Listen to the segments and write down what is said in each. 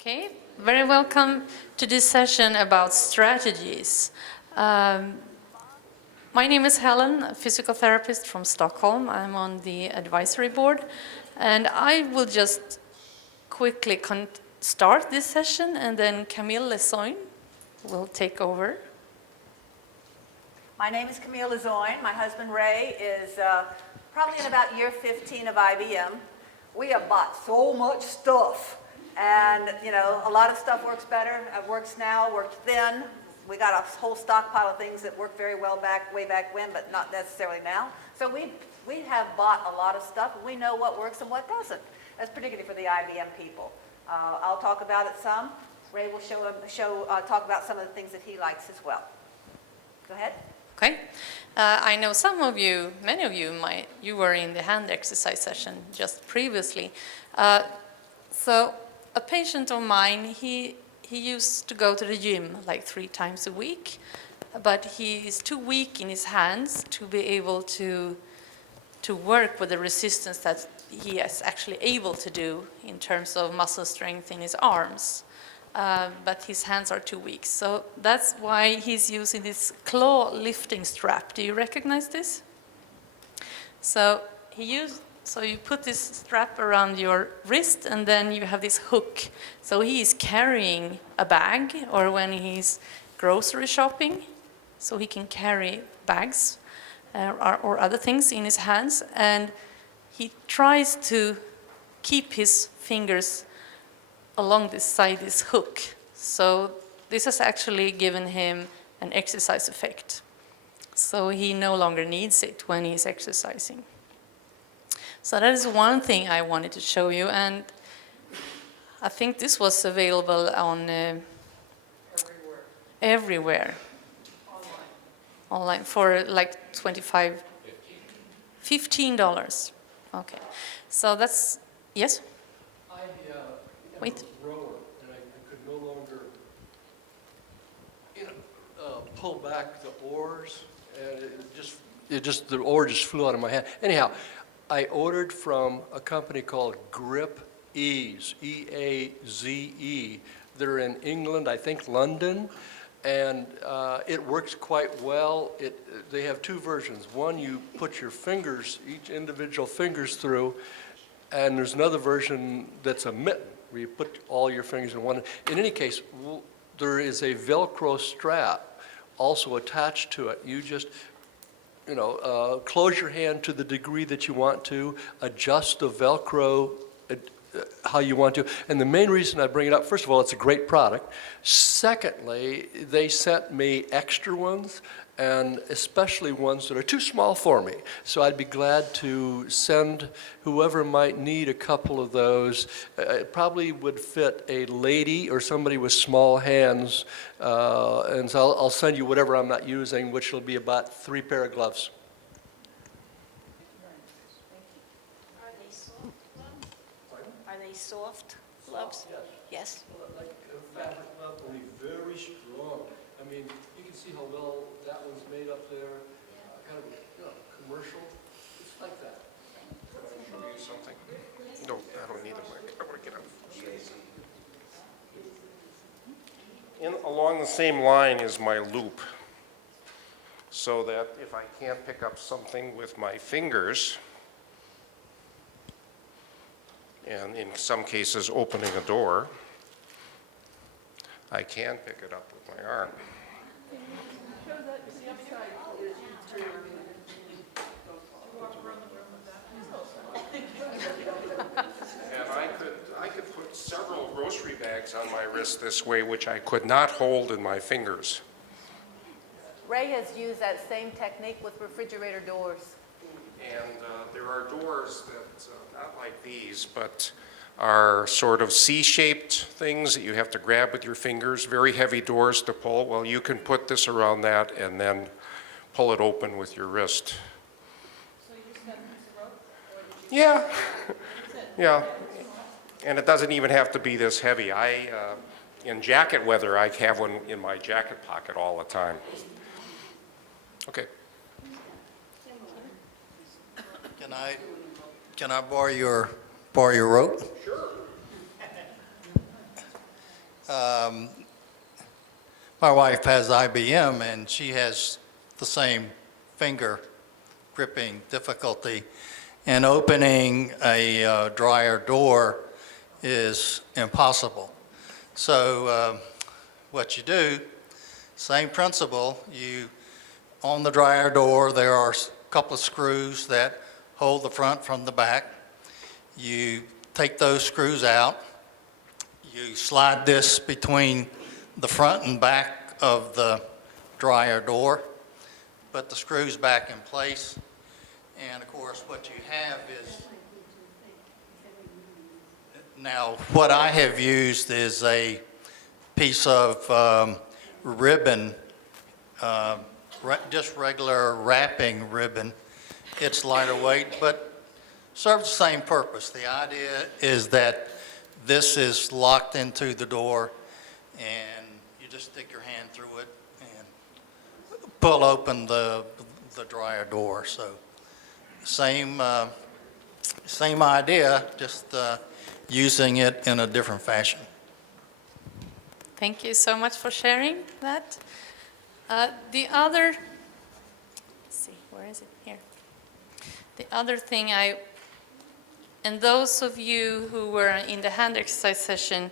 Okay, very welcome to this session about strategies. My name is Helen, a physical therapist from Stockholm. I'm on the advisory board, and I will just quickly start this session, and then Camillie Lesoine will take over. My name is Camillie Lesoine. My husband Ray is probably in about year 15 of IBM. We have bought so much stuff. And, you know, a lot of stuff works better, works now, worked then. We got a whole stockpile of things that worked very well way back when, but not necessarily now. So we have bought a lot of stuff, and we know what works and what doesn't. That's particularly for the IBM people. I'll talk about it some. Ray will talk about some of the things that he likes as well. Go ahead. Okay. I know many of you were in the hand exercise session just previously. So a patient of mine, he used to go to the gym like 3 times a week, but he is too weak in his hands to be able to work with the resistance that he is actually able to do in terms of muscle strength in his arms. But his hands are too weak. So that's why he's using this claw lifting strap. Do you recognize this? So you put this strap around your wrist, and then you have this hook. So he is carrying a bag, or when he's grocery shopping, so he can carry bags or other things in his hands. And he tries to keep his fingers along this hook. So this has actually given him an exercise effect. So he no longer needs it when he's exercising. So that is one thing I wanted to show you, and I think this was available on everywhere. Online for like $15. Okay. So that's, yes? Wait. Rower, and I could no longer pull back the oars, and the oar just flew out of my hand. Anyhow, I ordered from a company called Grip Ease, E-A-Z-E. They're in England, I think London, and it works quite well. They have 2 versions. One, you put your fingers, each individual fingers through, and there's another version that's a mitten, where you put all your fingers in one. In any case, there is a Velcro strap also attached to it. You just, close your hand to the degree that you want to, adjust the Velcro how you want to. And the main reason I bring it up, first of all, it's a great product. Secondly, they sent me extra ones, and especially ones that are too small for me. So I'd be glad to send whoever might need a couple of those. It probably would fit a lady or somebody with small hands, and so I'll send you whatever I'm not using, which will be about 3 pair of gloves. Are they soft gloves? Yes. Like a fabric glove, only very strong. I mean, you can see how well that one's made up there. Kind of commercial. It's like that. Can I show you something? No, I don't need a mic. I want to get up. Along the same line is my loop, so that if I can't pick up something with my fingers, and in some cases opening a door, I can pick it up with my arm. And I could put several grocery bags on my wrist this way, which I could not hold in my fingers. Ray has used that same technique with refrigerator doors. And there are doors that, not like these, but are sort of C-shaped things that you have to grab with your fingers, very heavy doors to pull. Well, you can put this around that and then pull it open with your wrist. So you just got a piece of rope? Yeah. Yeah. And it doesn't even have to be this heavy. In jacket weather, I have one in my jacket pocket all the time. Okay. Can I borrow your rope? Sure. My wife has IBM, and she has the same finger gripping difficulty, and opening a dryer door is impossible. So what you do, same principle, on the dryer door there are a couple of screws that hold the front from the back. You take those screws out, you slide this between the front and back of the dryer door, put the screws back in place, and of course what you have is, now what I have used is a piece of ribbon, just regular wrapping ribbon. It's lighter weight, but serves the same purpose. The idea is that this is locked into the door, and you just stick your hand through it and pull open the dryer door. So same idea, just using it in a different fashion. Thank you so much for sharing that. The other, let's see, where is it? Here. The other thing and those of you who were in the hand exercise session,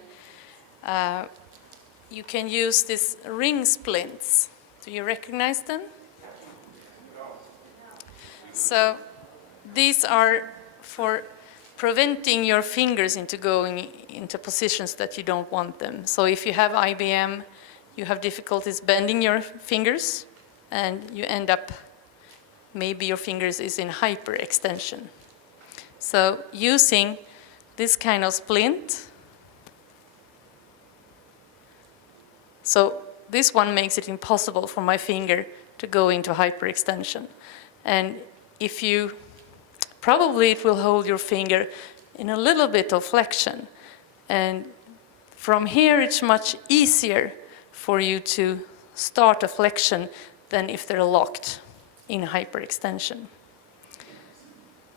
you can use these ring splints. Do you recognize them? So these are for preventing your fingers into going into positions that you don't want them. So if you have IBM, you have difficulties bending your fingers, and you end up, maybe your fingers is in hyperextension. So using this kind of splint, so this one makes it impossible for my finger to go into hyperextension. And if you, probably it will hold your finger in a little bit of flexion. And from here it's much easier for you to start a flexion than if they're locked in hyperextension.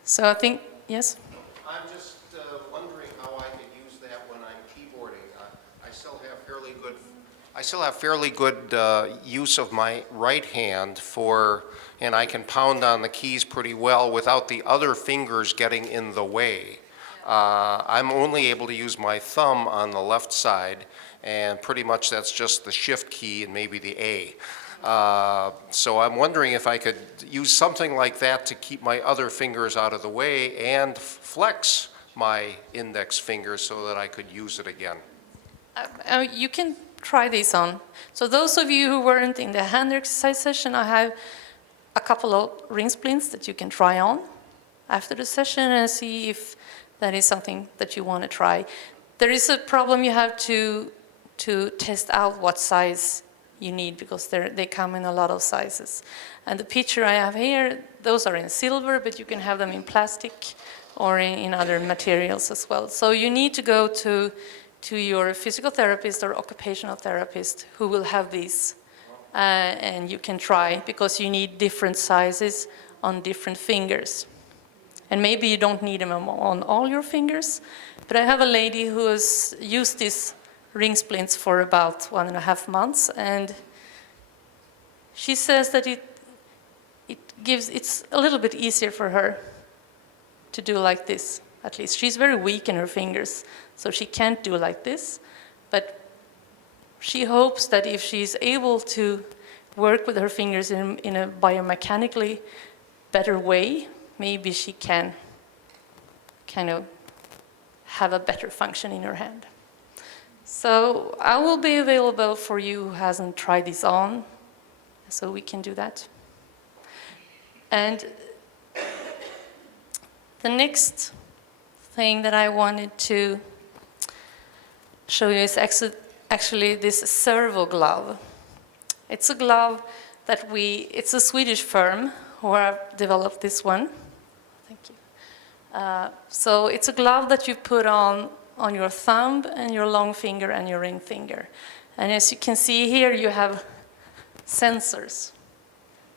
So I think, yes? I'm just wondering how I can use that when I'm keyboarding. I still have fairly good use of my right hand and I can pound on the keys pretty well without the other fingers getting in the way. I'm only able to use my thumb on the left side, and pretty much that's just the shift key and maybe the A. So I'm wondering if I could use something like that to keep my other fingers out of the way and flex my index finger so that I could use it again. You can try this on. So those of you who weren't in the hand exercise session, I have a couple of ring splints that you can try on after the session and see if that is something that you want to try. There is a problem, you have to test out what size you need, because they come in a lot of sizes. And the picture I have here, those are in silver, but you can have them in plastic or in other materials as well. So you need to go to your physical therapist or occupational therapist who will have these, and you can try, because you need different sizes on different fingers. And maybe you don't need them on all your fingers, but I have a lady who has used these ring splints for about 1.5 months, and she says that it's a little bit easier for her to do like this, at least. She's very weak in her fingers, so she can't do like this, but she hopes that if she's able to work with her fingers in a biomechanically better way, maybe she can kind of have a better function in her hand. So I will be available for you who hasn't tried this on, so we can do that. And the next thing that I wanted to show you is actually this servo glove. It's a glove that it's a Swedish firm who have developed this one. Thank you. So it's a glove that you put on your thumb and your long finger and your ring finger. And as you can see here, you have sensors.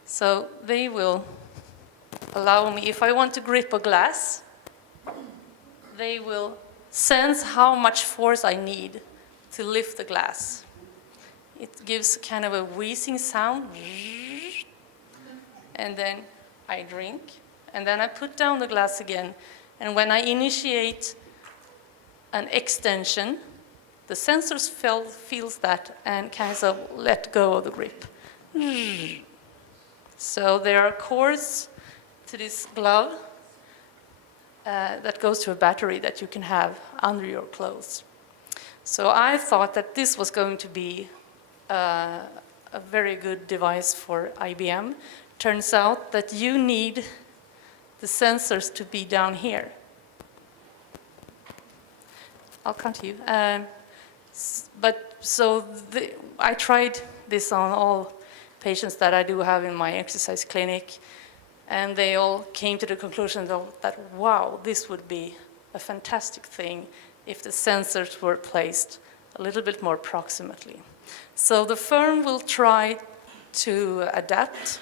So they will allow me, if I want to grip a glass, they will sense how much force I need to lift the glass. It gives kind of a wheezing sound, and then I drink, and then I put down the glass again, and when I initiate an extension, the sensors feels that and kind of let go of the grip. So there are cords to this glove that goes to a battery that you can have under your clothes. So I thought that this was going to be a very good device for IBM. Turns out that you need the sensors to be down here. I'll come to you. I tried this on all patients that I do have in my exercise clinic, and they all came to the conclusion that, wow, this would be a fantastic thing if the sensors were placed a little bit more proximately. So the firm will try to adapt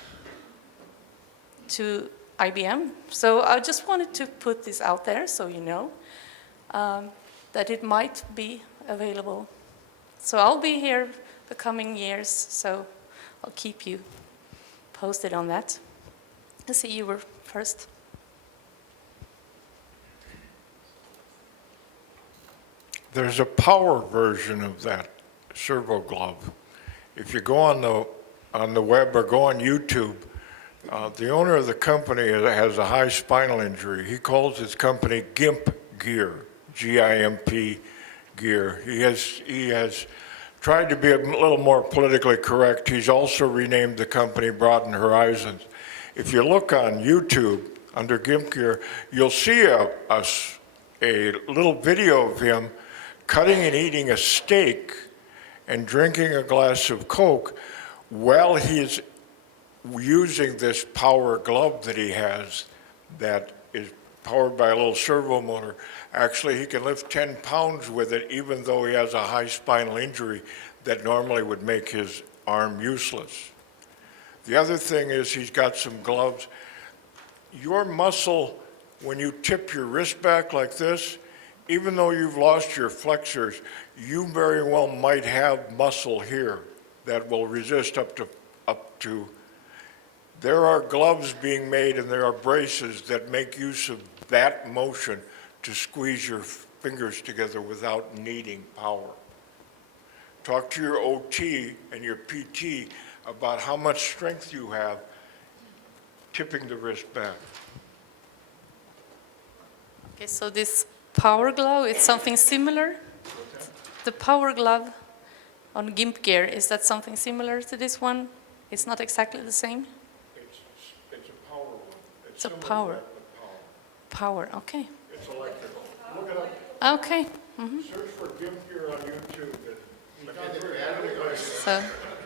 to IBM. So I just wanted to put this out there so you know that it might be available. So I'll be here the coming years, so I'll keep you posted on that. I see you were first. There's a power version of that servo glove. If you go on the web or go on YouTube, the owner of the company has a high spinal injury. He calls his company GIMP Gear, G-I-M-P Gear. He has tried to be a little more politically correct. He's also renamed the company Broaden Horizons. If you look on YouTube under GIMP Gear, you'll see a little video of him cutting and eating a steak and drinking a glass of Coke while he's using this power glove that he has that is powered by a little servo motor. Actually, he can lift 10 pounds with it, even though he has a high spinal injury that normally would make his arm useless. The other thing is he's got some gloves. Your muscle, when you tip your wrist back like this, even though you've lost your flexors, you very well might have muscle here that will resist up to. There are gloves being made and there are braces that make use of that motion to squeeze your fingers together without needing power. Talk to your OT and your PT about how much strength you have tipping the wrist back. Okay, so this power glove, it's something similar? The power glove on GIMP Gear, is that something similar to this one? It's not exactly the same? It's a power one. It's a power. Power, okay. It's electrical. Look it up. Okay. Search for GIMP Gear on YouTube. So,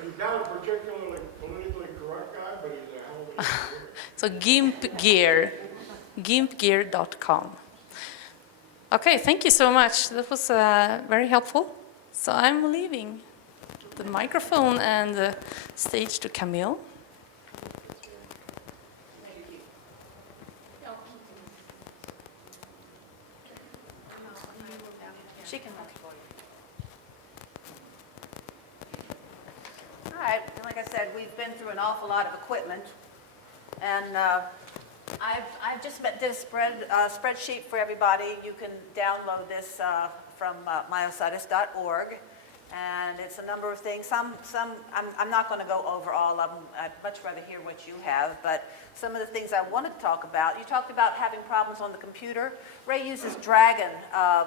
He's not a particularly politically correct guy, but he's a hell of an engineer. so GIMP Gear, gimpgear.com. Okay, thank you so much. That was very helpful. So I'm leaving the microphone and the stage to Camille. She can hold it for you. All right, like I said, we've been through an awful lot of equipment, and I've just did a spreadsheet for everybody. You can download this from myositis.org, and it's a number of things. I'm not going to go over all of them. I'd much rather hear what you have, but some of the things I wanted to talk about. You talked about having problems on the computer. Ray uses Dragon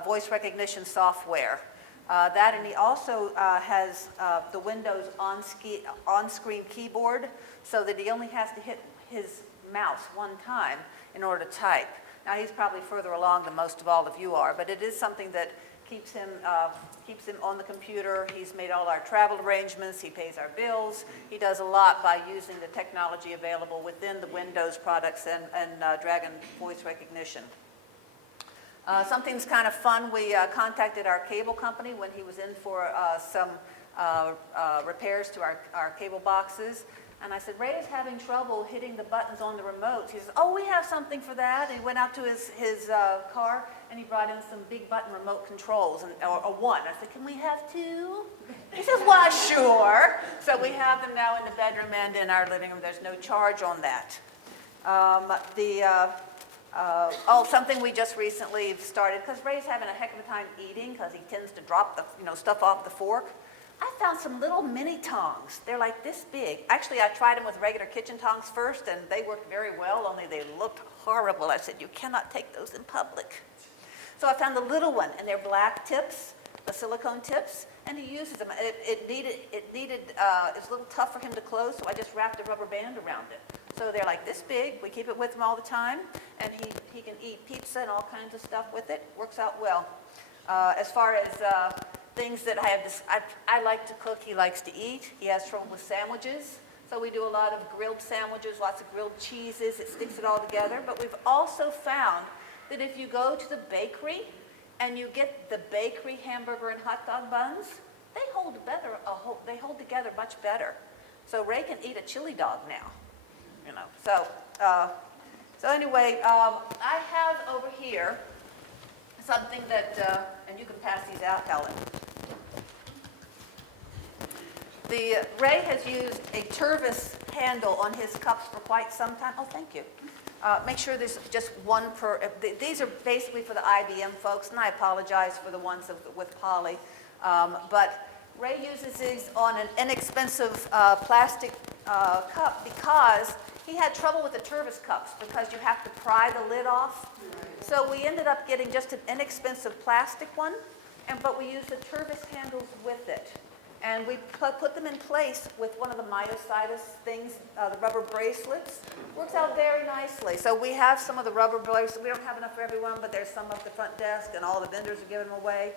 voice recognition software. And he also has the Windows on-screen keyboard, so that he only has to hit his mouse one time in order to type. Now he's probably further along than most of all of you are, but it is something that keeps him on the computer. He's made all our travel arrangements. He pays our bills. He does a lot by using the technology available within the Windows products and Dragon voice recognition. Something's kind of fun. We contacted our cable company when he was in for some repairs to our cable boxes. And I said, Ray is having trouble hitting the buttons on the remote. He says, oh, we have something for that. And he went out to his car, and he brought in some big button remote controls, or one. I said, can we have two? He says, why, sure. So we have them now in the bedroom and in our living room. There's no charge on that. Something we just recently started, because Ray's having a heck of a time eating, because he tends to drop the stuff off the fork. I found some little mini tongs. They're like this big. Actually, I tried them with regular kitchen tongs first, and they worked very well, only they looked horrible. I said, you cannot take those in public. So I found the little one, and they're black tips, the silicone tips, and he uses them. It's a little tough for him to close, so I just wrapped a rubber band around it. So they're like this big. We keep it with him all the time, and he can eat pizza and all kinds of stuff with it. Works out well. As far as things that I like to cook, he likes to eat. He has trouble with sandwiches, so we do a lot of grilled sandwiches, lots of grilled cheeses. It sticks it all together. But we've also found that if you go to the bakery and you get the bakery hamburger and hot dog buns, they hold together much better. So Ray can eat a chili dog now. So anyway, I have over here something that, and you can pass these out, Helen. Ray has used a Tervis handle on his cups for quite some time. Oh, thank you. Make sure there's just one per. These are basically for the IBM folks, and I apologize for the ones with Polly. But Ray uses these on an inexpensive plastic cup because he had trouble with the Tervis cups because you have to pry the lid off. So we ended up getting just an inexpensive plastic one, but we used the Tervis handles with it. And we put them in place with one of the myositis things, the rubber bracelets. Works out very nicely. So we have some of the rubber bracelets. We don't have enough for everyone, but there's some up the front desk, and all the vendors are giving them away.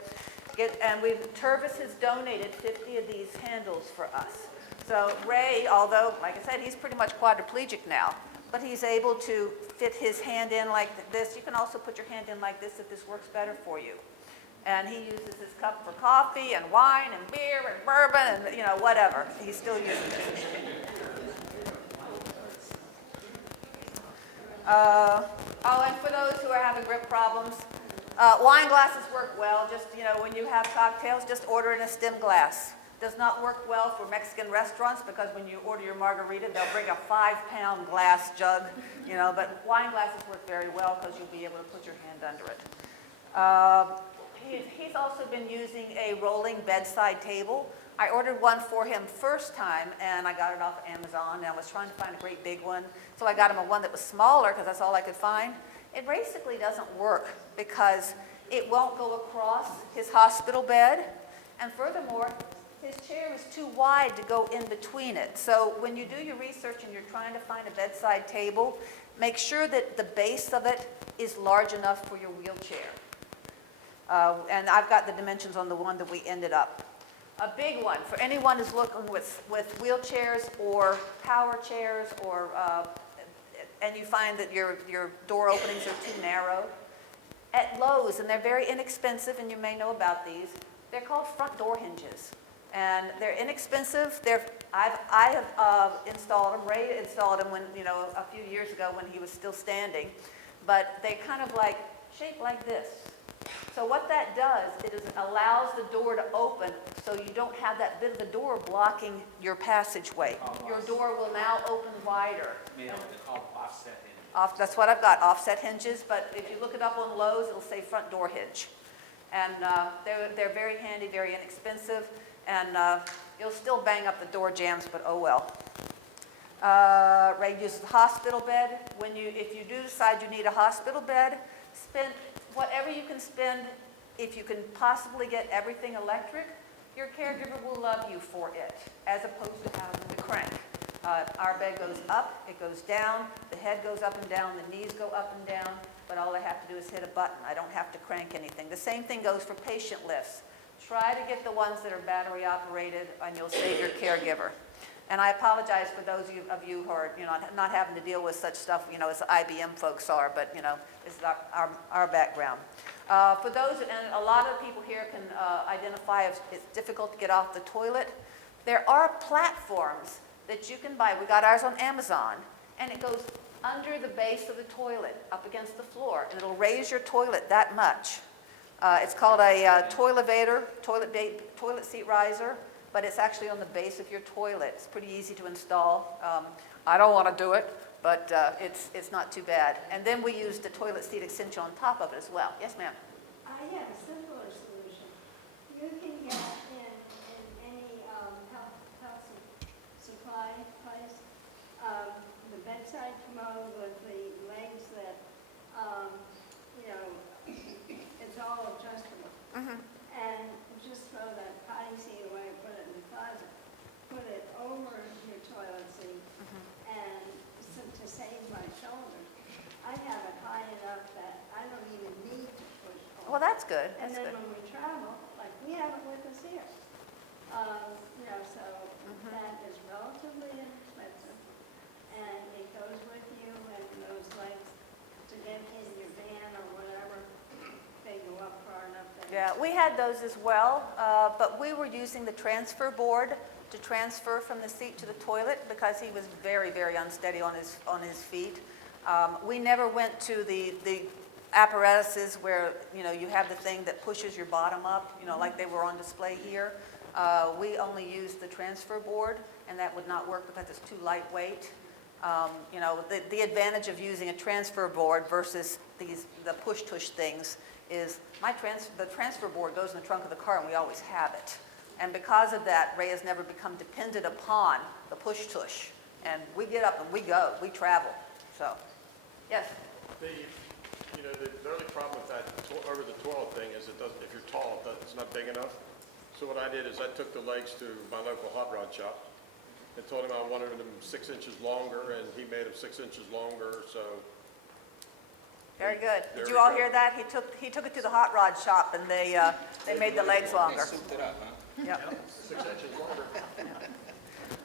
Tervis has donated 50 of these handles for us. So Ray, although, like I said, he's pretty much quadriplegic now, but he's able to fit his hand in like this. You can also put your hand in like this if this works better for you. And he uses his cup for coffee and wine and beer and bourbon and, whatever. He still uses it. And for those who are having grip problems, wine glasses work well. Just, when you have cocktails, just order in a stem glass. Does not work well for Mexican restaurants because when you order your margarita, they'll bring a 5-pound glass jug, but wine glasses work very well because you'll be able to put your hand under it. He's also been using a rolling bedside table. I ordered one for him first time, and I got it off Amazon, and I was trying to find a great big one. So I got him one that was smaller because that's all I could find. It basically doesn't work because it won't go across his hospital bed, and furthermore, his chair is too wide to go in between it. So when you do your research and you're trying to find a bedside table, make sure that the base of it is large enough for your wheelchair. And I've got the dimensions on the one that we ended up. A big one for anyone who's looking with wheelchairs or power chairs, and you find that your door openings are too narrow. At Lowe's, and they're very inexpensive, and you may know about these, they're called front door hinges. And they're inexpensive. I have installed them. Ray installed them a few years ago when he was still standing. But they kind of shaped like this. So what that does, it allows the door to open so you don't have that bit of the door blocking your passageway. Your door will now open wider. They're called offset hinges. That's what I've got, offset hinges. But if you look it up on Lowe's, it'll say front door hinge. And they're very handy, very inexpensive. And you'll still bang up the door jambs, but oh well. Ray uses the hospital bed. If you do decide you need a hospital bed, spend whatever you can spend. If you can possibly get everything electric, your caregiver will love you for it, as opposed to having to crank. Our bed goes up, it goes down, the head goes up and down, the knees go up and down, but all I have to do is hit a button. I don't have to crank anything. The same thing goes for patient lifts. Try to get the ones that are battery operated, and you'll save your caregiver. And I apologize for those of you who are, not having to deal with such stuff, as the IBM folks are, but, this is our background. For those, and a lot of people here can identify if it's difficult to get off the toilet, there are platforms that you can buy. We got ours on Amazon, and it goes under the base of the toilet, up against the floor, and it'll raise your toilet that much. It's called a toilevator, toilet seat riser, but it's actually on the base of your toilet. It's pretty easy to install. I don't want to do it, but it's not too bad. And then we use the toilet seat extension on top of it as well. Yes, ma'am? I have a simpler solution. You can get in any health supply place, the bedside commode with the legs that, you know, it's all adjustable. And just throw that potty seat away, put it in the closet, put it over your toilet seat, and to save my shoulder, I have it high enough that I don't even need to push forward. Well, that's good. And That's then good. when we travel, like we have it with us here, you know, so that is relatively inexpensive, and it goes with you, and those legs to get in your van or whatever, they go up far enough that. Yeah, we had those as well, but we were using the transfer board to transfer from the seat to the toilet because he was very, very unsteady on his feet. We never went to the apparatuses where, you know, you have the thing that pushes your bottom up, you know, like they were on display here. We only used the transfer board, and that would not work because it's too lightweight. You know, the advantage of using a transfer board versus the push-tush things is the transfer board goes in the trunk of the car, and we always have it. And because of that, Ray has never become dependent upon the push-tush. And we get up and we go, we travel. So, yes? The only problem with that over the toilet thing is if you're tall, it's not big enough. So what I did is I took the legs to my local hot rod shop and told him I wanted them 6 inches longer, and he made them 6 inches longer, so. Very good. There Did we you all go. hear that? He took it to the hot rod shop, and they made the legs longer. Souped it up, huh? Yep. 6 inches longer.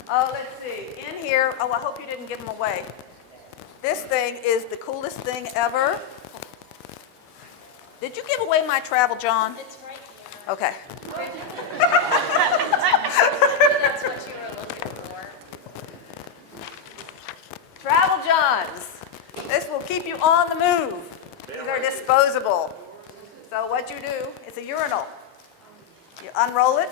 Oh, let's see. In here, oh, I hope you didn't give them away. This thing is the coolest thing ever. Did you give away my travel, John? It's right here. Okay. That's what you were looking for. Travel Johns. This will keep you on the move. These are disposable. So what you do, it's a urinal. You unroll it,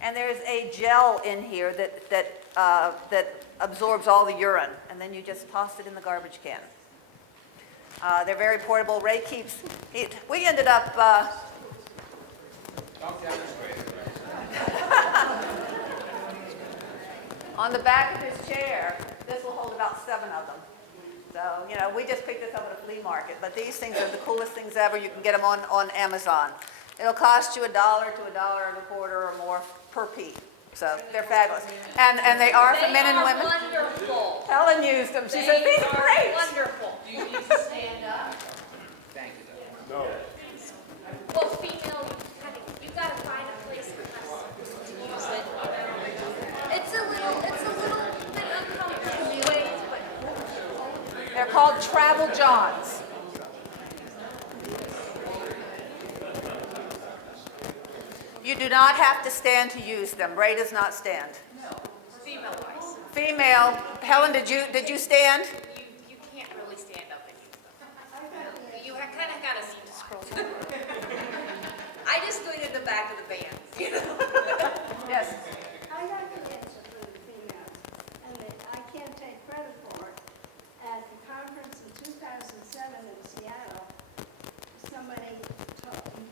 and there's a gel in here that absorbs all the urine, and then you just toss it in the garbage can. They're very portable. Ray keeps it. We ended up. Don't demonstrate it. On the back of his chair, this will hold about 7 of them. So, you know, we just picked this up at a flea market, but these things are the coolest things ever. You can get them on Amazon. It'll cost you $1 to $1.25 or more per piece. So they're fabulous. And they are for men and women. They are wonderful. Helen used them. She said, these are great. Wonderful. Do you need to stand up? Thank you, though. No. Well, female, you gotta find a place for us to use it. It's a little bit uncomfortable ways, but They're called Travel Johns. You do not have to stand to use them. Ray does not stand. female-wise, Female, Helen, did you stand? you can't really stand up and use them. You kind of gotta scroll. I just do it in the back of the van, you know? Yes. I got the answer for the females, and I can't take credit for it. At the conference in 2007 in Seattle, somebody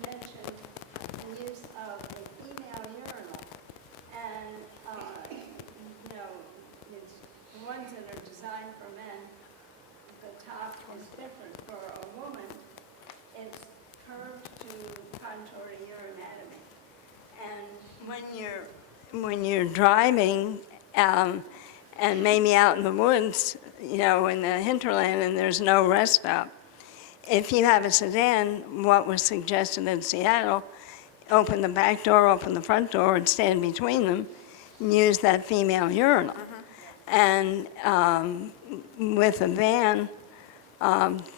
mentioned the use of a female urinal. And, you know, it's the ones that are designed for men, the top is different. For a woman, it's curved to contour to your anatomy. And when you're driving, and maybe out in the woods, you know, in the hinterland, and there's no rest stop, if you have a sedan, what was suggested in Seattle, open the back door, open the front door, and stand between them, and use that female urinal. And with a van,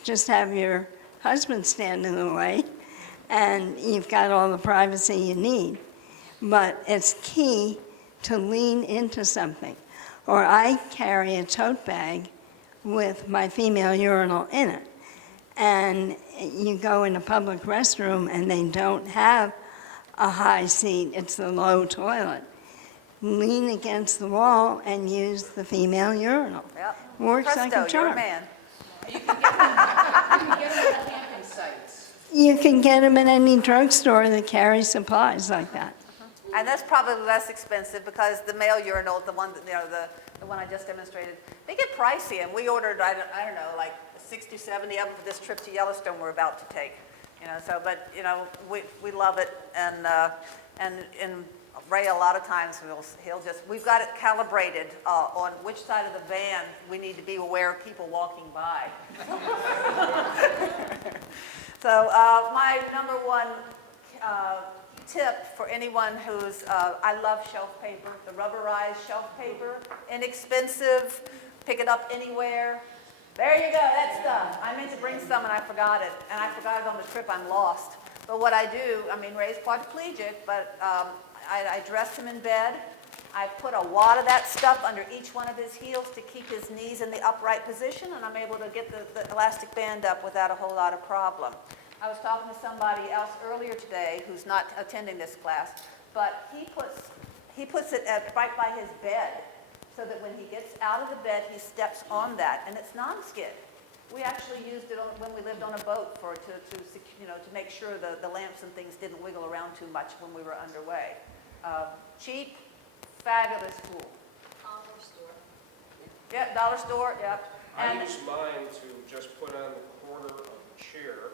just have your husband stand in the way, and you've got all the privacy you need. But it's key to lean into something. Or I carry a tote bag with my female urinal in it. And you go in a public restroom and they don't have a high seat, it's the low toilet. Lean against the wall and use the female urinal. Yep. Works like a Presto, you're a charm. man. You can get them at camping sites. You can get them in any drugstore that carries supplies like that. And that's probably less expensive because the male urinal, the one, the one I just demonstrated, they get pricey. And we ordered, I don't know, like 60, 70 of them for this trip to Yellowstone we're about to take. So, but, we love it. And Ray, a lot of times, we've got it calibrated on which side of the van we need to be aware of people walking by. So my number one tip for anyone who's, I love shelf paper, the rubberized shelf paper, inexpensive, pick it up anywhere. There you go, that stuff. I meant to bring some and I forgot it. And I forgot it on the trip, I'm lost. But what I do, Ray's quadriplegic, but I dress him in bed. I put a wad of that stuff under each one of his heels to keep his knees in the upright position, and I'm able to get the elastic band up without a whole lot of problem. I was talking to somebody else earlier today who's not attending this class, but he puts it right by his bed so that when he gets out of the bed, he steps on that, and it's non-skid. We actually used it when we lived on a boat to make sure the lamps and things didn't wiggle around too much when we were underway. Cheap, fabulous tool. Dollar store. Yep, dollar store, yep. I use mine to just put on the corner of the chair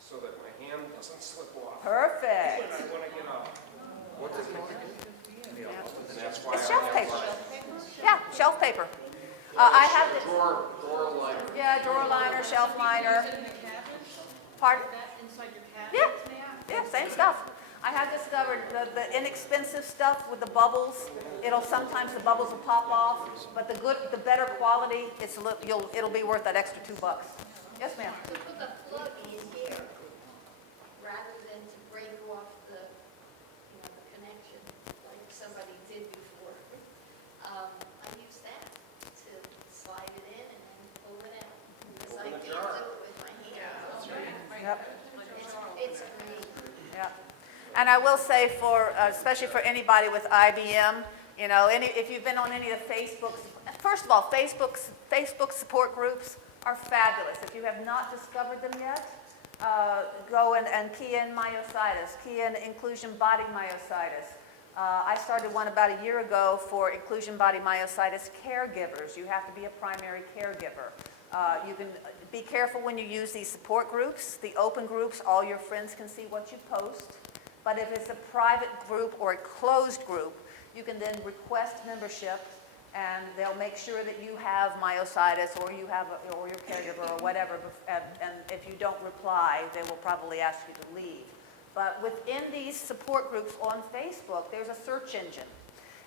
so that my hand doesn't slip off Perfect. when I get up. And that's why It's I shelf have paper. my Yeah, shelf paper. I have this. drawer liner. Yeah, drawer liner, shelf liner. Pardon? Inside your cabinet? Yeah, same stuff. I have discovered the inexpensive stuff with the bubbles. Sometimes the bubbles will pop off, but the better quality, it'll be worth that extra $2. Yes, ma'am. To put the plug in here, rather than to break off the connection like somebody did before. I use that to slide it in and then pull it out. Because I can't do it with my hands. Yep. It's great. Yeah. And I will say especially for anybody with IBM, if you've been on any of the Facebooks, first of all, Facebook support groups are fabulous. If you have not discovered them yet, go and key in myositis, key in inclusion body myositis. I started one about a year ago for inclusion body myositis caregivers. You have to be a primary caregiver. You can be careful when you use these support groups. The open groups, all your friends can see what you post. But if it's a private group or a closed group, you can then request membership, and they'll make sure that you have myositis or your caregiver or whatever. And if you don't reply, they will probably ask you to leave. But within these support groups on Facebook, there's a search engine.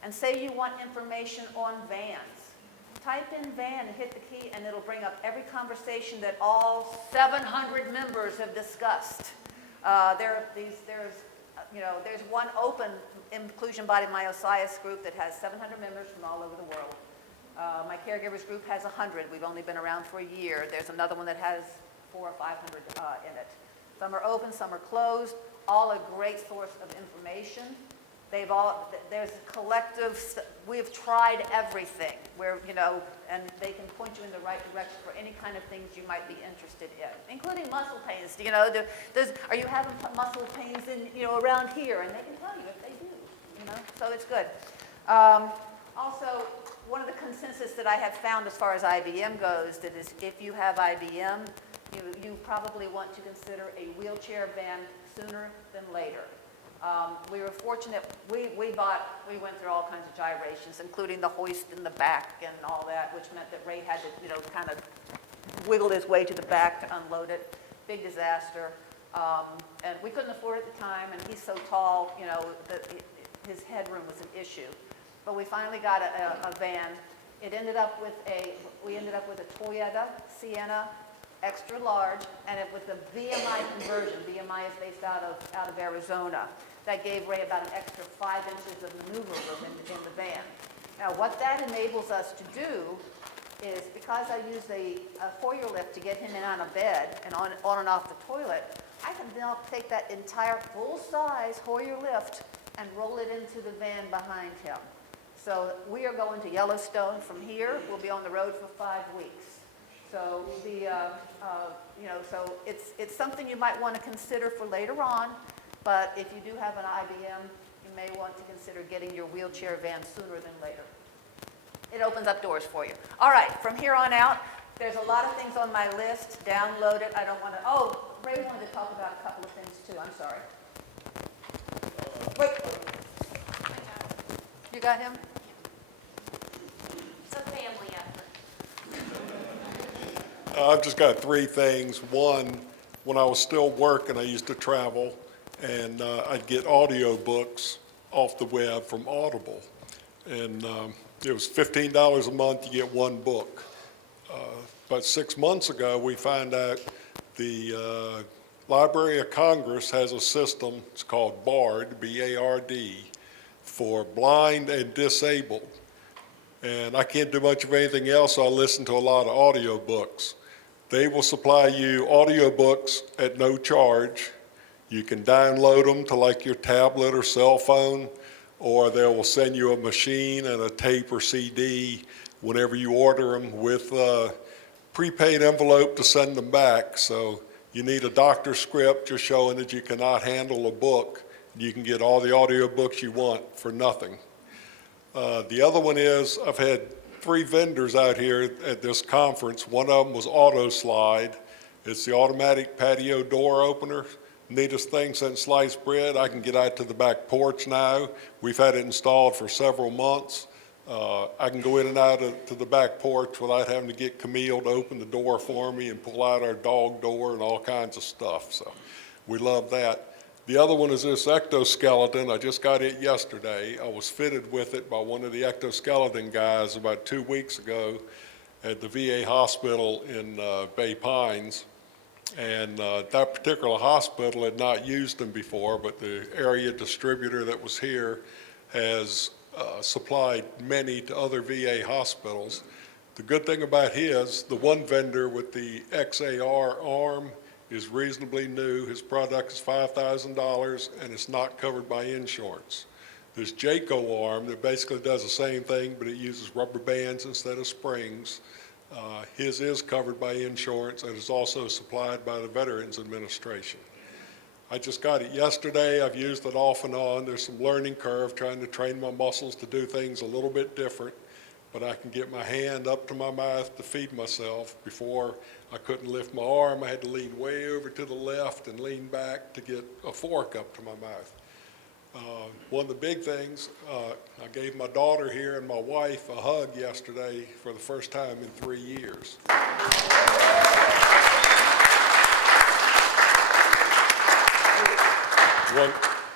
And say you want information on vans. Type in van and hit the key, and it'll bring up every conversation that all 700 members have discussed. There's one open inclusion body myositis group that has 700 members from all over the world. My caregivers group has 100. We've only been around for a year. There's another one that has 400 or 500 in it. Some are open, some are closed. All a great source of information. There's collective, we've tried everything and they can point you in the right direction for any kind of things you might be interested in, including muscle pains. Are you having muscle pains around here? And they can tell you if they do, so it's good. Also, one of the consensus that I have found as far as IBM goes, that is if you have IBM, you probably want to consider a wheelchair van sooner than later. We were fortunate, we went through all kinds of gyrations, including the hoist in the back and all that, which meant that Ray had to, kind of wiggle his way to the back to unload it. Big disaster. And we couldn't afford it at the time, and he's so tall, that his headroom was an issue. But we finally got a van. We ended up with a Toyota Sienna extra large, and it was the VMI conversion. VMI is based out of Arizona. that gave Ray about an extra 5 inches of maneuver room in the van. Now, what that enables us to do is, because I use a Hoyer lift to get him in and out of bed and on and off the toilet, I can now take that entire full-size Hoyer lift and roll it into the van behind him. So we are going to Yellowstone from here. We'll be on the road for 5 weeks. So we'll be, so it's something you might want to consider for later on. But if you do have an IBM, you may want to consider getting your wheelchair van sooner than later. It opens up doors for you. All right, from here on out, there's a lot of things on my list. Download it. I don't want to. Oh, Ray wanted to talk about a couple of things too. I'm sorry. Wait. You got him? It's a family effort. I've just got 3 things. One, when I was still working, I used to travel, and I'd get audiobooks off the web from Audible. And it was $15 a month to get 1 book. About 6 months ago, we found out the Library of Congress has a system, it's called BARD, B-A-R-D, for blind and disabled. And I can't do much of anything else, so I listen to a lot of audiobooks. They will supply you audiobooks at no charge. You can download them to like your tablet or cell phone, or they will send you a machine and a tape or CD whenever you order them with a prepaid envelope to send them back. So you need a doctor's script just showing that you cannot handle a book. You can get all the audiobooks you want for nothing. The other one is I've had 3 vendors out here at this conference. One of them was AutoSlide. It's the automatic patio door opener. Neatest thing since sliced bread. I can get out to the back porch now. We've had it installed for several months. I can go in and out to the back porch without having to get Camille to open the door for me and pull out our dog door and all kinds of stuff. So we love that. The other one is this exoskeleton. I just got it yesterday. I was fitted with it by one of the exoskeleton guys about 2 weeks ago at the VA hospital in Bay Pines. And that particular hospital had not used them before, but the area distributor that was here has supplied many to other VA hospitals. The good thing about his, the one vendor with the XAR arm is reasonably new. His product is $5,000 and it's not covered by insurance. There's Jayco arm that basically does the same thing, but it uses rubber bands instead of springs. His is covered by insurance and is also supplied by the Veterans Administration. I just got it yesterday. I've used it off and on. There's some learning curve trying to train my muscles to do things a little bit different, but I can get my hand up to my mouth to feed myself. Before, I couldn't lift my arm. I had to lean way over to the left and lean back to get a fork up to my mouth. One of the big things, I gave my daughter here and my wife a hug yesterday for the first time in 3 years.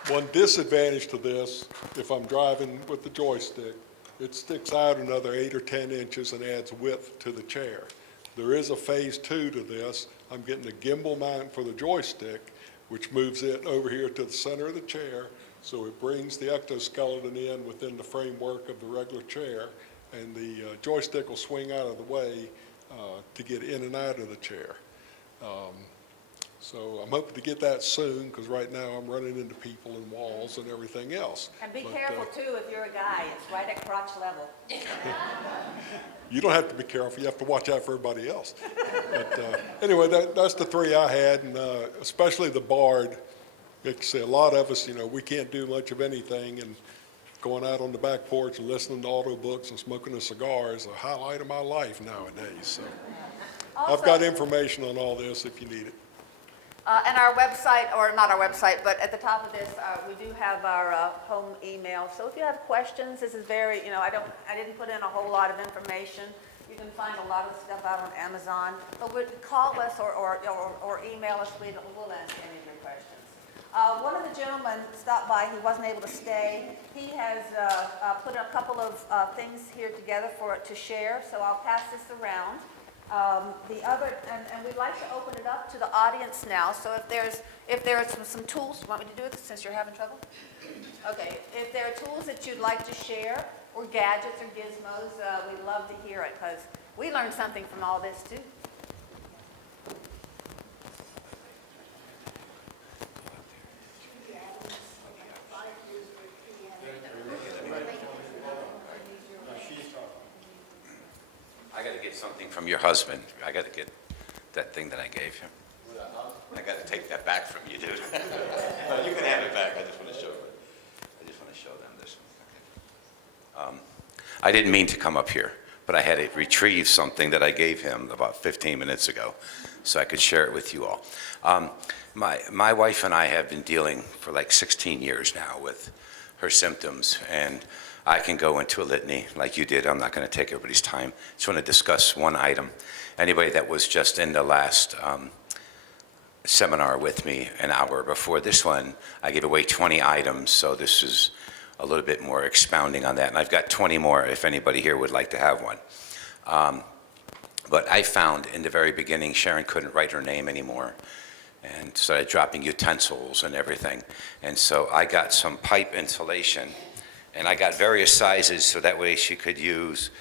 One disadvantage to this, if I'm driving with the joystick, it sticks out another 8 or 10 inches and adds width to the chair. There is a phase 2 to this. I'm getting a gimbal mount for the joystick, which moves it over here to the center of the chair, so it brings the exoskeleton in within the framework of the regular chair, and the joystick will swing out of the way to get in and out of the chair. So I'm hoping to get that soon, because right now I'm running into people and walls and everything else. And be careful too if you're a guy. It's right at crotch level. You don't have to be careful. You have to watch out for everybody else. But anyway, that's the 3 I had, and especially the BARD. Like I say, a lot of us, we can't do much of anything, and going out on the back porch and listening to audiobooks and smoking a cigar is a highlight of my life nowadays. So Also, I've got information on all this if you need it. And our website, or not our website, but at the top of this, we do have our home email. So if you have questions, this is very, I didn't put in a whole lot of information. You can find a lot of stuff out on Amazon. But call us or email us. We'll answer any of your questions. One of the gentlemen stopped by. He wasn't able to stay. He has put a couple of things here together to share. So I'll pass this around. The other, and we'd like to open it up to the audience now, so if there are some tools, you want me to do it since you're having trouble? Okay, if there are tools that you'd like to share, or gadgets or gizmos, we'd love to hear it, because we learned something from all this too. I got to get something from your husband. I got to get that thing that I gave him. I got to take that back from you, dude. No, you can have it back. I just want to show it. I just want to show them this one. Okay. I didn't mean to come up here, but I had to retrieve something that I gave him about 15 minutes ago, so I could share it with you all. My wife and I have been dealing for like 16 years now with her symptoms, and I can go into a litany like you did. I'm not going to take everybody's time. Just want to discuss one item. Anybody that was just in the last seminar with me an hour before this one, I gave away 20 items, so this is a little bit more expounding on that. And I've got 20 more if anybody here would like to have one. But I found in the very beginning, Sharon couldn't write her name anymore and started dropping utensils and everything. And so I got some pipe insulation, and I got various sizes so that way she could use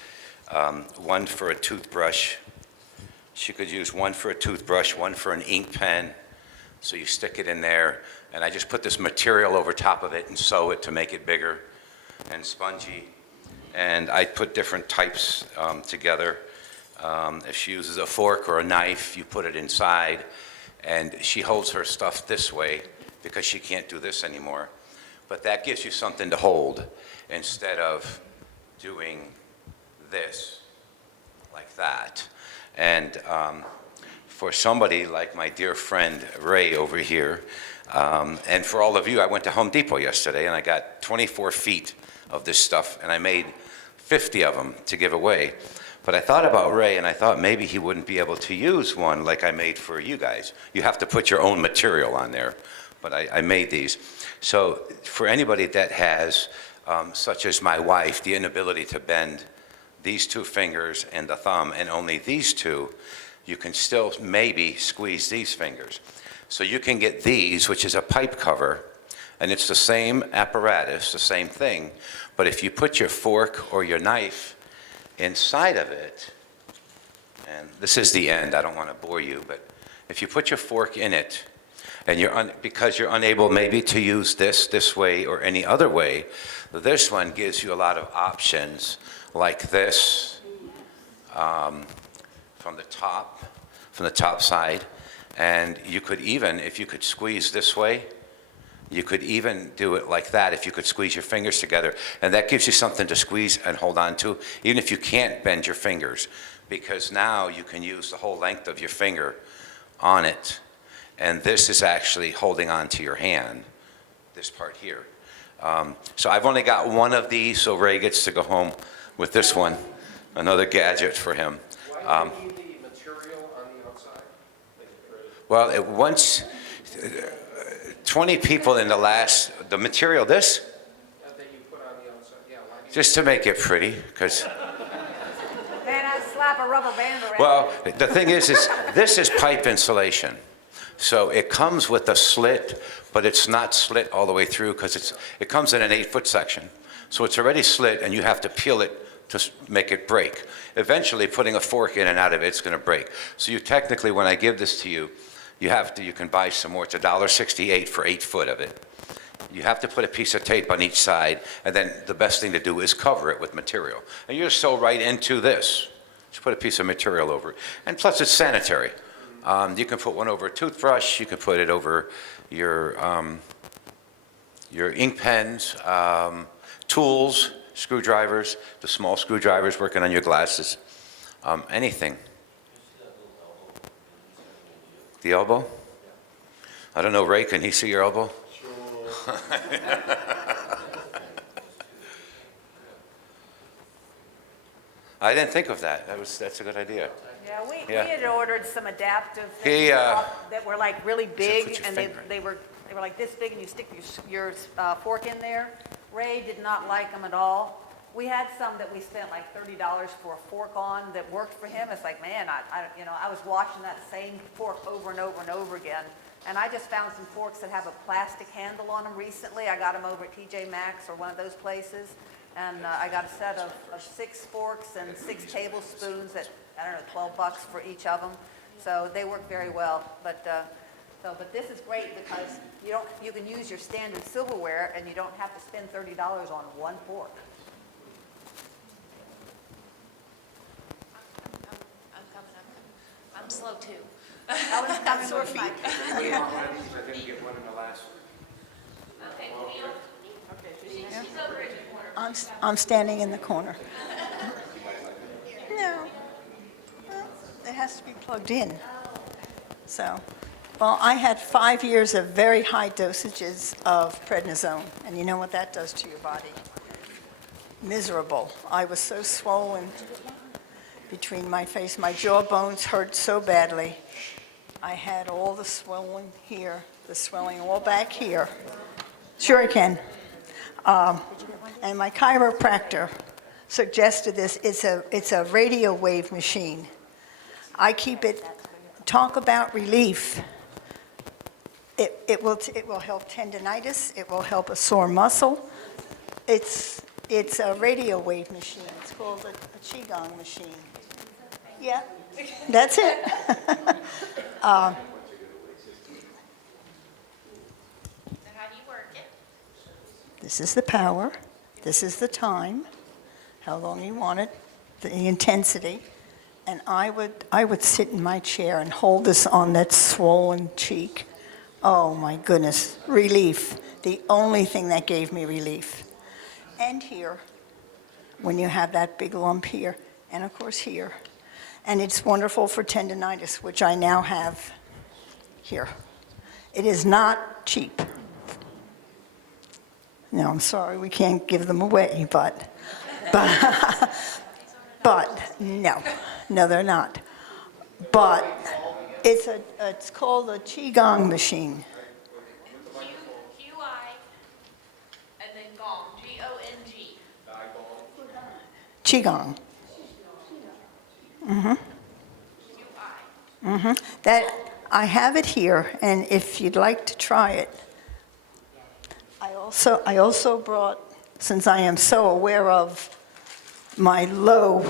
one for a toothbrush. She could use one for a toothbrush, one for an ink pen. So you stick it in there, and I just put this material over top of it and sew it to make it bigger and spongy. And I put different types together. If she uses a fork or a knife, you put it inside, and she holds her stuff this way because she can't do this anymore. But that gives you something to hold instead of doing this like that. And for somebody like my dear friend Ray over here, and for all of you, I went to Home Depot yesterday and I got 24 feet of this stuff, and I made 50 of them to give away. But I thought about Ray, and I thought maybe he wouldn't be able to use one like I made for you guys. You have to put your own material on there, but I made these. So for anybody that has, such as my wife, the inability to bend these two fingers and the thumb, and only these two, you can still maybe squeeze these fingers. So you can get these, which is a pipe cover, and it's the same apparatus, the same thing, but if you put your fork or your knife inside of it, and this is the end, I don't want to bore you, but if you put your fork in it, and because you're unable maybe to use this way or any other way, this one gives you a lot of options like this from the top side. And you could even, if you could squeeze this way, you could even do it like that if you could squeeze your fingers together. And that gives you something to squeeze and hold on to, even if you can't bend your fingers, because now you can use the whole length of your finger on it. And this is actually holding on to your hand, this part here. So I've only got one of these, so Ray gets to go home with this one, another gadget for him. Why do you need the material on the outside? Well, once 20 people in the material, this? That you put on the outside, yeah. Why do you Just to make it pretty, because, Then I slap a rubber band around. well, the thing is this is pipe insulation. So it comes with a slit, but it's not slit all the way through because it comes in an 8-foot section. So it's already slit, and you have to peel it to make it break. Eventually, putting a fork in and out of it's going to break. So you technically, when I give this to you, you can buy some more. It's $1.68 for 8 foot of it. You have to put a piece of tape on each side, and then the best thing to do is cover it with material. And you just sew right into this. Just put a piece of material over it. And plus, it's sanitary. You can put one over a toothbrush. You can put it over your ink pens, tools, screwdrivers, the small screwdrivers working on your glasses, anything. The elbow? I don't know, Ray, can he see your elbow? Sure. I didn't think of that. That's a good idea. Yeah, we Yeah. had ordered some adaptive He, things that were like really big, put your and finger they were like this big, and you stick your fork in there. Ray did not like them at all, We had some that we spent like $30 for a fork on that worked for him. It's like, man, I was watching that same fork over and over and over again. And I just found some forks that have a plastic handle on them recently. I got them over at TJ Maxx or one of those places. And I got a set of 6 forks and 6 tablespoons at, I don't know, $12 for each of them. So they work very well. But this is great because you can use your standard silverware and you don't have to spend $30 on one fork. I'm slow too. I'm sore feet. I didn't get one in the last one. Okay, Neil. She's over in the corner. I'm standing in the corner. No. Well, it has to be plugged in. So, well, I had 5 years of very high dosages of prednisone, and you know what that does to your body? Miserable. I was so swollen between my face. My jawbones hurt so badly. I had all the swelling here, the swelling all back here. Sure I can. And my chiropractor suggested this. It's a radio wave machine. I keep it, talk about relief. It will help tendinitis. It will help a sore muscle. It's a radio wave machine. It's called a Qigong machine. Yeah, that's it. So how do you work it? This is the power. This is the time, how long you want it, the intensity. And I would sit in my chair and hold this on that swollen cheek. Oh my goodness, relief. The only thing that gave me relief. And here, when you have that big lump here, and of course here. And it's wonderful for tendinitis, which I now have here. It is not cheap. No, I'm sorry, we can't give them away, but no, they're not. But it's called a Qigong machine. Q-I, and then gong, G-O-N-G. Qigong. Mm-hmm. Q-I. Mm-hmm. That, I have it here, and if you'd like to try it. I also brought, since I am so aware of my low,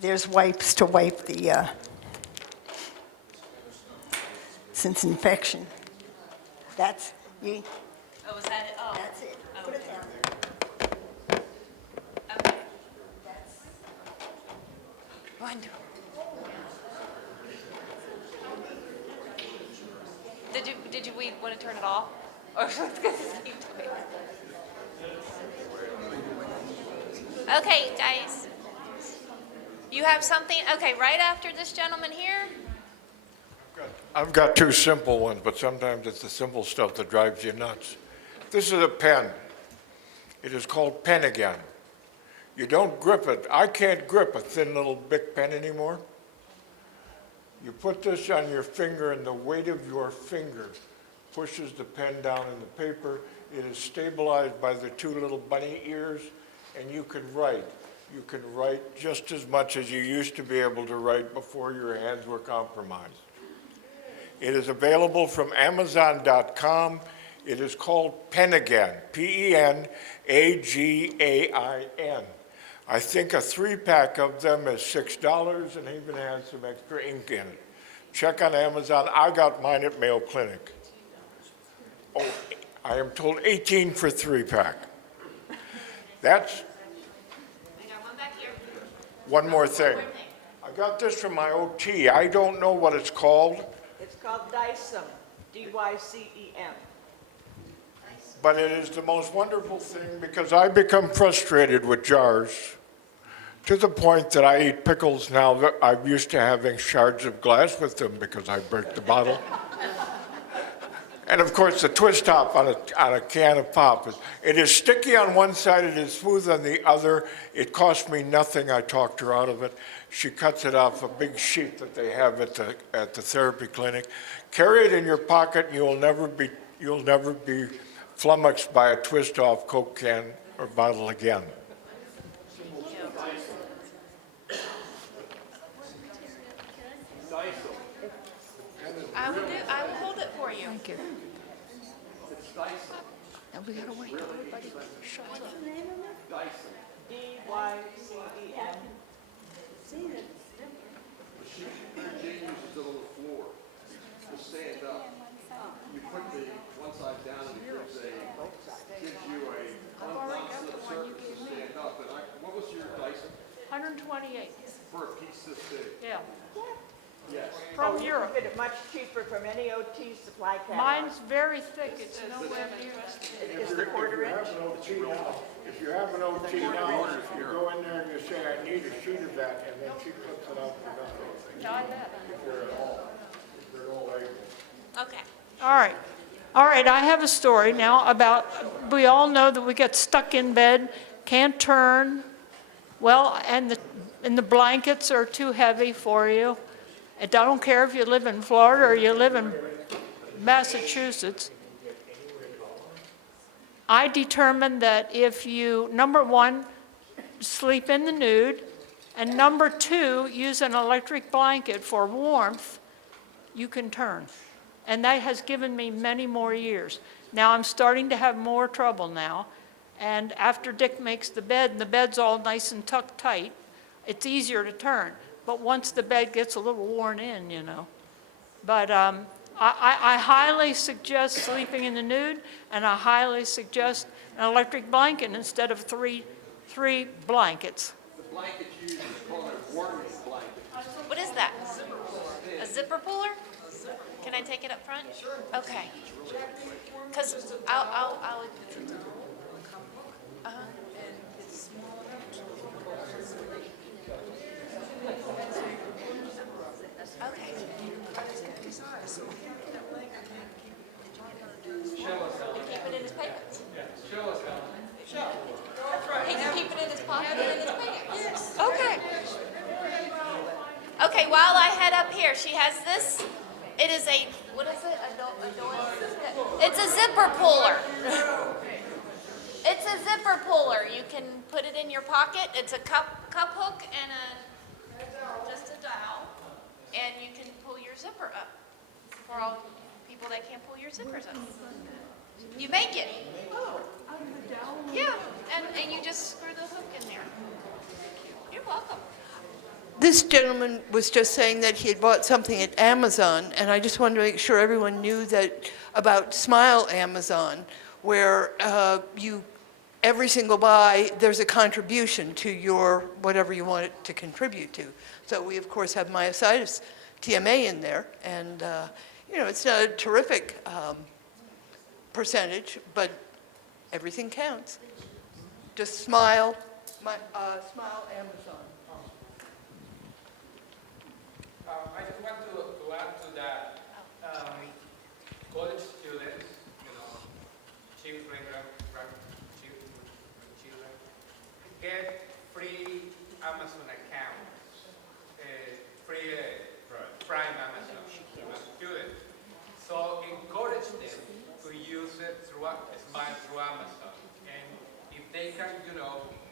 there's wipes to wipe the, since infection. That's, you, Oh, is that it? Oh. that's it. Put it down. Okay. Wonderful. Did we want to turn it off? Or let's keep doing it. Okay, guys. You have something? Okay, right after this gentleman here. I've got 2 simple ones, but sometimes it's the simple stuff that drives you nuts. This is a pen. It is called Pen Again. You don't grip it. I can't grip a thin little Bic pen anymore. You put this on your finger, and the weight of your finger pushes the pen down in the paper. It is stabilized by the 2 little bunny ears, and you can write. You can write just as much as you used to be able to write before your hands were compromised. It is available from Amazon.com. It is called Pen Again, P-E-N-A-G-A-I-N. I think a 3-pack of them is $6 and even has some extra ink in it. Check on Amazon. I got mine at Mayo Clinic. Oh, I am told 18 for 3-pack. That's We got one back here. one more thing. I got this from my OT. I don't know what it's called, It's called Dicem, D-Y-C-E-M. but it is the most wonderful thing because I become frustrated with jars to the point that I eat pickles now that I'm used to having shards of glass with them because I break the bottle. And of course, the twist top on a can of pop, it is sticky on one side, it is smooth on the other. It cost me nothing. I talked her out of it. She cuts it off a big sheet that they have at the therapy clinic. Carry it in your pocket, and you'll never be flummoxed by a twist off Coke can or bottle again. I will hold it for you. Thank you. And we gotta wait till everybody shows up. Dyson. D-Y-C-E-N. Jane uses the little floor to stand up. You put the one side down and it gives you a non-slip surface to stand up. And what was your Dyson? 128, For a piece this big? yeah, Yes. from You Europe. can get it much cheaper from any OT supply catalog. Mine's very thick, it's nowhere near as Is the quarter inch? If you have an OT now, you go in there and you say, I need a sheet of that, and then she puts it up for nothing. I have. If they're at all able. Okay. All right, I have a story now about, we all know that we get stuck in bed, can't turn, well, and the blankets are too heavy for you. And I don't care if you live in Florida or you live in Massachusetts. I determined that if you, number one, sleep in the nude, and number two, use an electric blanket for warmth, you can turn. And that has given me many more years. Now I'm starting to have more trouble now. And after Dick makes the bed, and the bed's all nice and tucked tight, it's easier to turn. But once the bed gets a little worn in, you know. But I highly suggest sleeping in the nude, and I highly suggest an electric blanket instead of three blankets. The blanket you use is called a warming blanket. What is that? A zipper puller? Can I take it up front? Sure. Okay. Because I'll okay. You keep it in his pants? Show us how. He can keep it in his pocket and in his pants? Okay. Okay, while I head up here, she has this. It is a, what is it? It's a zipper puller. It's a zipper puller. You can put it in your pocket. It's a cup hook and just a dowel. And you can pull your zipper up for all people that can't pull your zippers up. You make it. Yeah, and you just screw the hook in there. You're welcome. This gentleman was just saying that he had bought something at Amazon, and I just wanted to make sure everyone knew that about Smile Amazon, where every single buy, there's a contribution to your, whatever you want it to contribute to. So we, of course, have Myositis TMA in there, and, it's not a terrific percentage, but everything counts. Just Smile Amazon. I just want to add to that. College students, children, get free Amazon accounts, free Prime Amazon students. So encourage them to use it through Amazon. And if they can,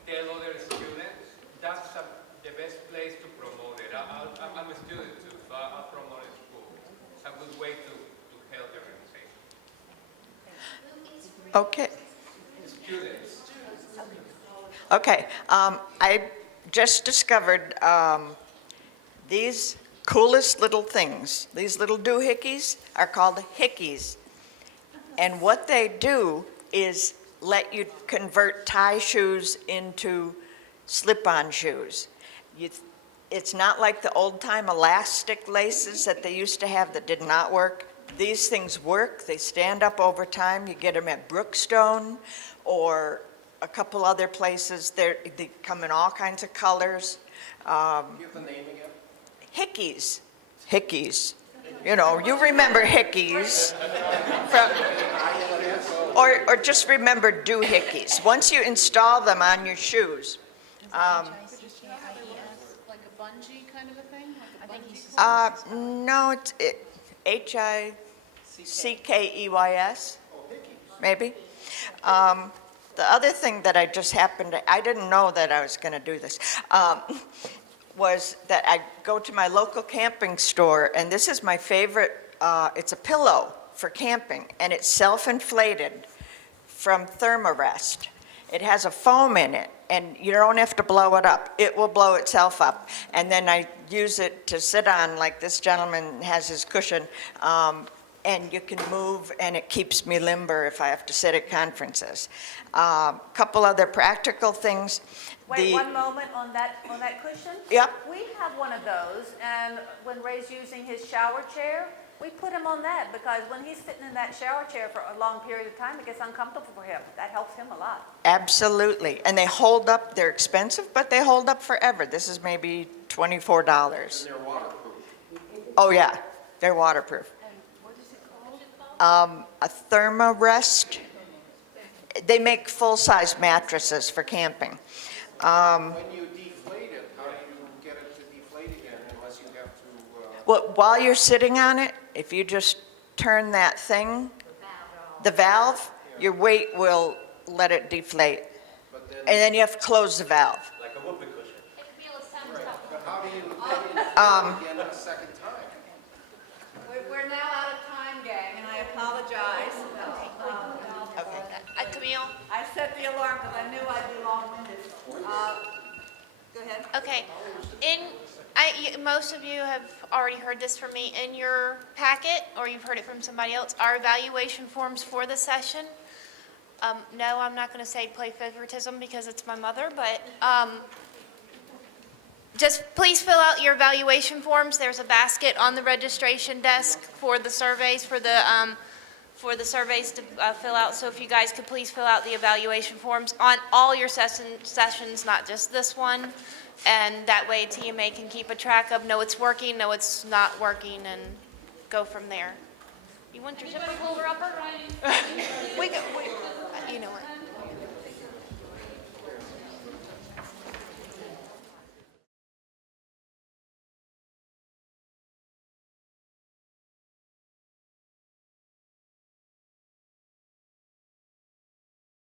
tell other students, that's the best place to promote it. I'm a student too, so I'll promote it in school. It's a good way to help the organization. Okay. Students. Okay. I just discovered these coolest little things. These little doohickeys are called hickeys. And what they do is let you convert tie shoes into slip-on shoes. It's not like the old-time elastic laces that they used to have that did not work. These things work. They stand up over time. You get them at Brookstone or a couple other places. They come in all kinds of colors. Give the name again. Hickeys. Hickeys. You remember hickeys. Or just remember doohickeys. Once you install them on your shoes. Like a bungee kind of a thing? Like a bungee? No, it's Hickeys, maybe. The other thing that I just happened to, I didn't know that I was going to do this, was that I go to my local camping store, and this is my favorite, it's a pillow for camping, and it's self-inflated from Thermarest. It has a foam in it, and you don't have to blow it up. It will blow itself up. And then I use it to sit on, like this gentleman has his cushion, and you can move, and it keeps me limber if I have to sit at conferences. Couple other practical things. Wait one moment on that cushion. Yep. We have one of those, and when Ray's using his shower chair, we put him on that because when he's sitting in that shower chair for a long period of time, it gets uncomfortable for him. That helps him a lot. Absolutely. And they hold up, they're expensive, but they hold up forever. This is maybe $24. And they're waterproof. Oh, yeah, they're waterproof. And what is it called? A Thermarest. They make full-size mattresses for camping. When you deflate it, how do you get it to deflate again unless you have to? Well, while you're sitting on it, if you just turn that thing, the valve, your weight will let it deflate. And then you have to close the valve. Like a whoopee cushion. It could be a sound But how do you again a second time? We're now out of time, gang, and I apologize. Camille? I set the alarm because I knew I'd be long-winded. Go ahead. Okay. Most of you have already heard this from me. In your packet, or you've heard it from somebody else, are evaluation forms for the session. No, I'm not going to say play favoritism because it's my mother, but just please fill out your evaluation forms. There's a basket on the registration desk for the surveys, for the surveys to fill out. So if you guys could please fill out the evaluation forms on all your sessions, not just this one. And that way TMA can keep a track of, no, it's working, no, it's not working, and go from there. You want your zipper puller upper? You know what?